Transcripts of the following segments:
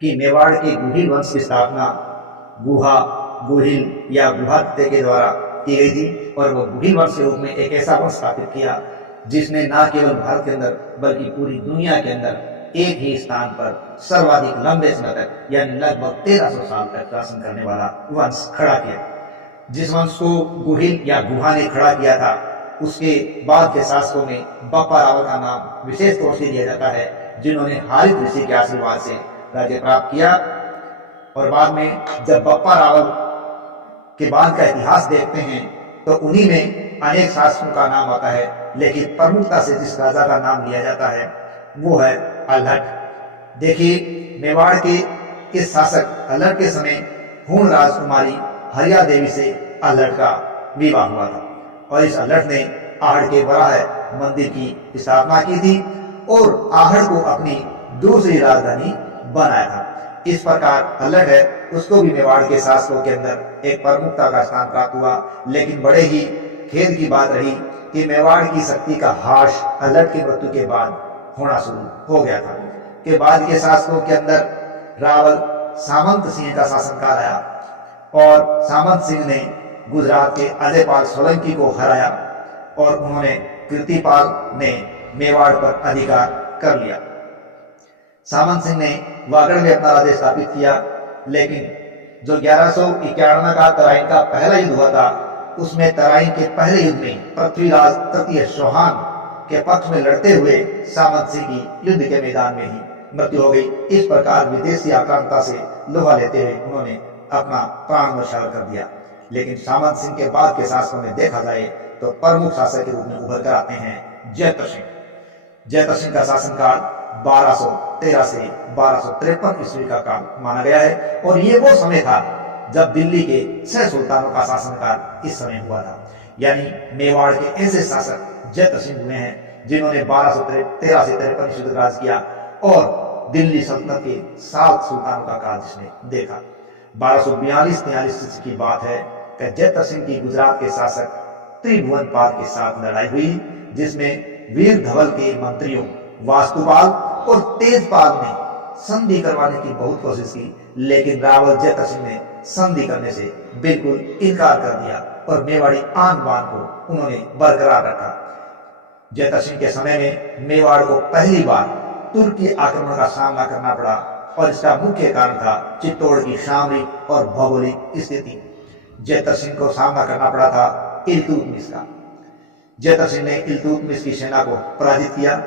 कि मेवाड़ के गुहिल वंश की स्थापना गुहा, गुहिल या गुहात्य के द्वारा की गई थी और वो गुहिल वंश के रूप में एक ऐसा वंश स्थापित किया जिसने न केवल भारत के अंदर बल्कि पूरी दुनिया के अंदर एक ही स्थान पर सर्वाधिक लंबे समय तक यानी लगभग 1300 साल तक शासन करने वाला वंश खड़ा किया। जिस वंश को गुहिल या गुहा ने खड़ा किया था उसके बाद के शासकों में बप्पा रावल का नाम विशेष तौर से लिया जाता है, जिन्होंने हारित ऋषि के आशीर्वाद से राज्य प्राप्त किया। और बाद में जब बप्पा रावल के बाद का इतिहास देखते हैं तो उन्हीं में अनेक शासकों का नाम आता है, लेकिन प्रमुखता से जिस राजा का नाम लिया जाता है वो है अल्हट। देखिए, मेवाड़ के इस शासक अल्हट के समय हूण राजकुमारी हरिया देवी से अल्हट का विवाह हुआ था और इस अल्हट ने आहड़ के बराह मंदिर की स्थापना की थी और आहड़ को अपनी दूसरी राजधानी बनाया था। इस प्रकार अल्हट है उसको भी मेवाड़ के शासकों के अंदर एक प्रमुखता का स्थान प्राप्त हुआ। लेकिन बड़े ही खेद की बात रही कि मेवाड़ की शक्ति का ह्रास अल्हट की मृत्यु के बाद होना शुरू हो गया था। के बाद के शासकों के अंदर रावल सामंत सिंह का शासनकाल आया और सामंत सिंह ने गुजरात के अजयपाल सोलंकी को हराया और उन्होंने कीर्तिपाल ने मेवाड़ पर अधिकार कर लिया। सामंत सिंह ने वागड़ में अपना राज्य स्थापित किया, लेकिन जो 1191 का तराइन का पहला युद्ध हुआ था उसमें तराइन के पहले युद्ध में पृथ्वीराज तृतीय चौहान के पक्ष में लड़ते हुए सामंत सिंह की युद्ध के मैदान में ही मृत्यु हो गई। इस प्रकार विदेशी आक्रांता से लोहा लेते हुए उन्होंने अपना प्राण न्यौछावर कर दिया। लेकिन सामंत सिंह के बाद के शासकों में देखा जाए तो प्रमुख शासक के रूप में उभर कर आते हैं जैतर सिंह। जैतर सिंह का शासनकाल 1213 से 1253 ईस्वी का काल माना गया है और ये वो समय था जब दिल्ली के 6 सुल्तानों का शासनकाल इस समय हुआ था। यानी मेवाड़ के ऐसे शासक जैतर सिंह हुए हैं जिन्होंने 1213 से 53 ईस्वी तक राज किया और दिल्ली सल्तनत के 7 सुल्तानों का काल जिसने देखा। 1242-43 की बात है कि जैतर सिंह की गुजरात के शासक त्रिभुवनपाल के साथ लड़ाई हुई, जिसमें वीर धवल के मंत्रियों वास्तुपाल और तेजपाल ने संधि करवाने की बहुत कोशिश की, लेकिन रावल जैतर सिंह ने संधि करने से बिल्कुल इनकार कर दिया और मेवाड़ी आन बान को उन्होंने बरकरार रखा। जैतर सिंह के समय में मेवाड़ को पहली बार तुर्की आक्रमण का सामना करना पड़ा और इसका मुख्य कारण था चित्तौड़ की सामरिक और भौगोलिक स्थिति। जैतर सिंह को सामना करना पड़ा था इल्तुतमिश का। जैतर सिंह ने इल्तुतमिश की सेना को पराजित किया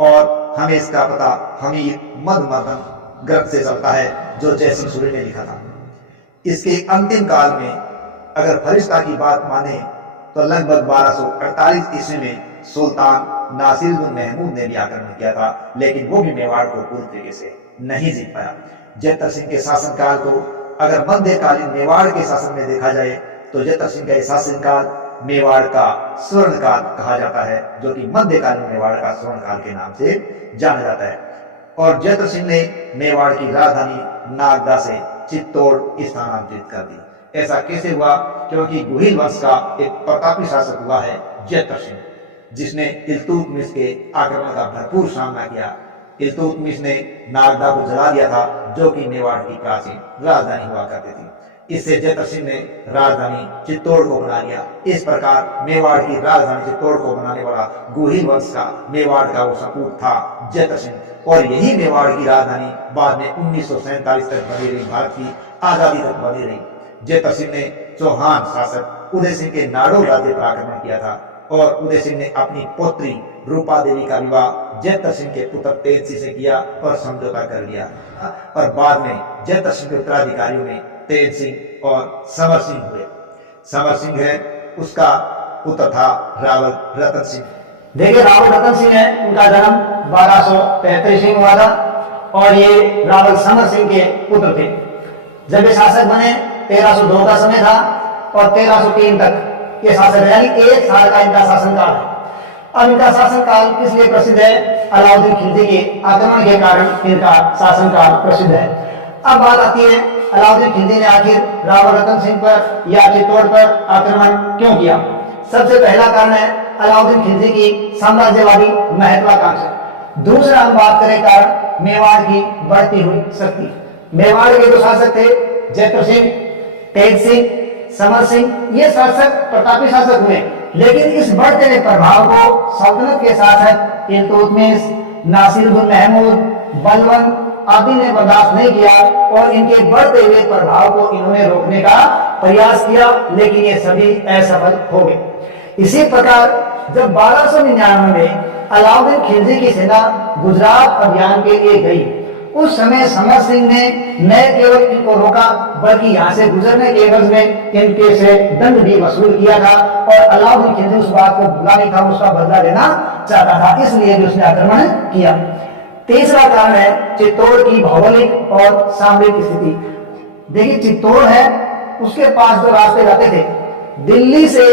और हमें इसका पता हमीर मदमर्दन ग्रंथ से चलता है जो जयसिंह सूर्य ने लिखा था। इसके अंतिम काल में अगर फरिश्ता की बात माने तो लगभग 1248 ईस्वी में सुल्तान नासिरुद्दीन महमूद ने भी आक्रमण किया था, लेकिन वो भी मेवाड़ को पूरी तरीके से नहीं जीत पाया। जैतर सिंह के शासनकाल को अगर मध्यकालीन मेवाड़ के शासन में देखा जाए तो जैतर सिंह का शासनकाल मेवाड़ का स्वर्णकाल कहा जाता है, जो कि मध्यकालीन मेवाड़ का स्वर्णकाल के नाम से जाना जाता है। और जैतर सिंह ने मेवाड़ की राजधानी नागदा से चित्तौड़ स्थानांतरित कर दी। ऐसा कैसे हुआ? क्योंकि गुहिल वंश का एक प्रतापी शासक हुआ है जैतर सिंह, जिसने इल्तुतमिश के आक्रमण का भरपूर सामना किया। इल्तुतमिश ने नागदा को जला दिया था, जो कि मेवाड़ की प्राचीन राजधानी हुआ करती थी। इससे जैतर सिंह ने राजधानी चित्तौड़ को बना लिया। इस प्रकार मेवाड़ की राजधानी चित्तौड़ को बनाने वाला गुहिल वंश का मेवाड़ का वो सपूत था जैतर सिंह। और यही मेवाड़ की राजधानी बाद में 1947 तक बनी रही, भारत की आजादी तक बनी रही। जैतर सिंह ने चौहान शासक उदय सिंह के नाडोल राज्य पर आक्रमण किया था और उदय सिंह ने अपनी पुत्री रूपा देवी का विवाह जैतर सिंह के पुत्र तेज सिंह से किया और समझौता कर लिया। और बाद में जैतर सिंह के उत्तराधिकारियों में तेज सिंह और समर सिंह हुए। समर सिंह है उसका पुत्र था रावल रतन सिंह। देखिए, रावल रतन सिंह है, उनका जन्म 1233 में हुआ था और ये रावल समर सिंह के पुत्र थे। जब ये शासक बने 1302 का समय था और 1303 तक ये शासक, यानी 1 साल का इनका शासनकाल है। अब इनका शासनकाल किस लिए प्रसिद्ध है? अलाउद्दीन खिलजी के आक्रमण के कारण इनका शासनकाल प्रसिद्ध है। अब बात आती है अलाउद्दीन खिलजी ने आखिर रावल रतन सिंह पर या चित्तौड़ पर आक्रमण क्यों किया? सबसे पहला कारण है अलाउद्दीन खिलजी की साम्राज्यवादी महत्वाकांक्षा। दूसरा हम बात करें कारण मेवाड़ की बढ़ती हुई शक्ति। मेवाड़ के जो शासक थे जयपुर सिंह, तेज सिंह, समर सिंह, ये शासक प्रतापी शासक हुए, लेकिन इस बढ़ते हुए प्रभाव को सल्तनत के शासक इल्तुतमिश, नासिरुद्दीन महमूद, बलबन आदि ने बर्दाश्त नहीं किया और इनके बढ़ते हुए प्रभाव को इन्होंने रोकने का प्रयास किया, लेकिन ये सभी असफल हो गए। इसी प्रकार जब 1299 में अलाउद्दीन खिलजी की सेना गुजरात अभियान के लिए गई, उस समय समर सिंह ने न केवल इनको रोका बल्कि यहाँ से गुजरने के एवज में इनके से दंड भी वसूल किया था और अलाउद्दीन खिलजी उस बात को भुला नहीं था, उसका बदला लेना चाहता था, इसलिए भी उसने आक्रमण किया। तीसरा कारण है चित्तौड़ की भौगोलिक और सामरिक स्थिति। देखिए चित्तौड़ है, उसके पास जो रास्ते जाते थे दिल्ली से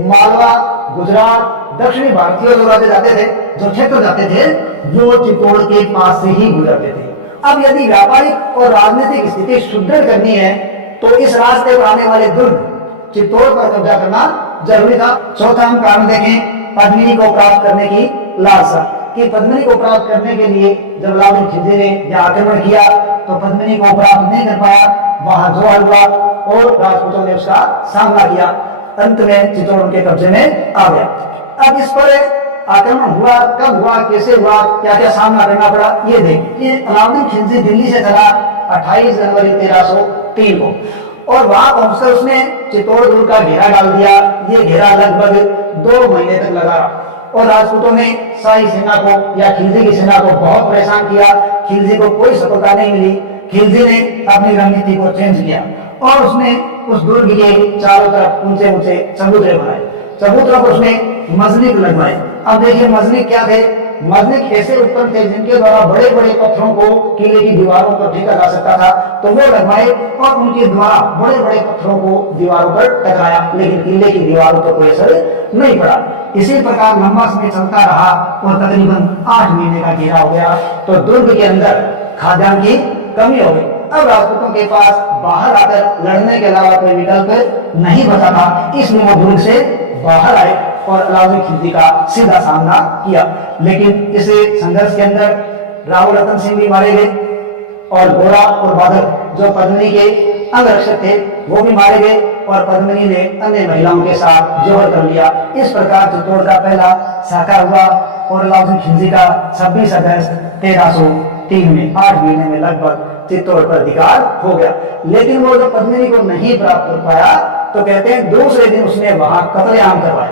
मालवा, गुजरात, दक्षिणी भारतीय जो राज्य जाते थे, जो क्षेत्र जाते थे, वो चित्तौड़ के पास से ही गुजरते थे। अब यदि व्यापारिक और राजनीतिक स्थिति सुदृढ़ करनी है तो इस रास्ते पर आने वाले दुर्ग चित्तौड़ पर कब्जा करना जरूरी था। चौथा हम कारण देखें पद्मिनी को प्राप्त करने की लालसा, कि पद्मिनी को प्राप्त करने के लिए जब अलाउद्दीन खिलजी ने यह आक्रमण किया तो पद्मिनी को प्राप्त नहीं कर पाया, वहां जोर हुआ और राजपूतों ने उसका सामना किया, अंत में चित्तौड़ उनके कब्जे में आ गया। अब इस पर आक्रमण हुआ, कब हुआ, कैसे हुआ, क्या क्या सामना करना पड़ा, ये देखिए। अलाउद्दीन खिलजी दिल्ली से चला 28 जनवरी 1303 को और वहां पहुंचकर उसने चित्तौड़ दुर्ग का घेरा डाल दिया। ये घेरा लगभग 2 महीने तक लगा और राजपूतों ने शाही सेना को या खिलजी की सेना को बहुत परेशान किया। खिलजी को कोई सफलता नहीं मिली। खिलजी ने अपनी रणनीति को चेंज किया और उसने उस दुर्ग के चारों तरफ ऊंचे ऊंचे चबूतरे बनाए, चबूतरों पर उसने मजलिक लगवाए। अब देखिए मजलिक क्या थे, मजलिक ऐसे उपकरण थे जिनके द्वारा बड़े बड़े पत्थरों को किले की दीवारों पर फेंका जा सकता था, तो वो लगवाए और उनके द्वारा बड़े बड़े पत्थरों को दीवारों पर टकराया, लेकिन किले की दीवारों पर कोई असर नहीं पड़ा। इसी प्रकार लंबा समय चलता रहा और तकरीबन 8 महीने का घेरा हो गया तो दुर्ग के अंदर खाद्यान्न की कमी हो गई। अब राजपूतों के पास बाहर आकर लड़ने के अलावा कोई विकल्प नहीं बचा था, इसलिए वो दुर्ग से बाहर आए और अलाउद्दीन खिलजी का सीधा सामना किया। लेकिन इस संघर्ष के अंदर राव रतन सिंह भी मारे गए और गोरा और बादल जो पद्मिनी के अंगरक्षक थे वो भी मारे गए और पद्मिनी ने अन्य महिलाओं के साथ जोहर कर लिया। इस प्रकार चित्तौड़ का पहला साकार हुआ और अलाउद्दीन खिलजी का 26 अगस्त 1303 में 8 महीने में लगभग चित्तौड़ पर अधिकार हो गया। लेकिन वो जो पद्मिनी को नहीं प्राप्त कर पाया तो कहते हैं दूसरे दिन उसने वहां कत्लेआम करवाए।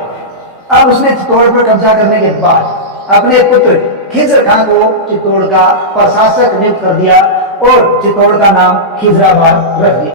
अब उसने चित्तौड़ पर कब्जा करने के बाद अपने पुत्र खिज्र खान को चित्तौड़ का प्रशासक नियुक्त कर दिया और चित्तौड़ का नाम खिजराबाद रख दिया।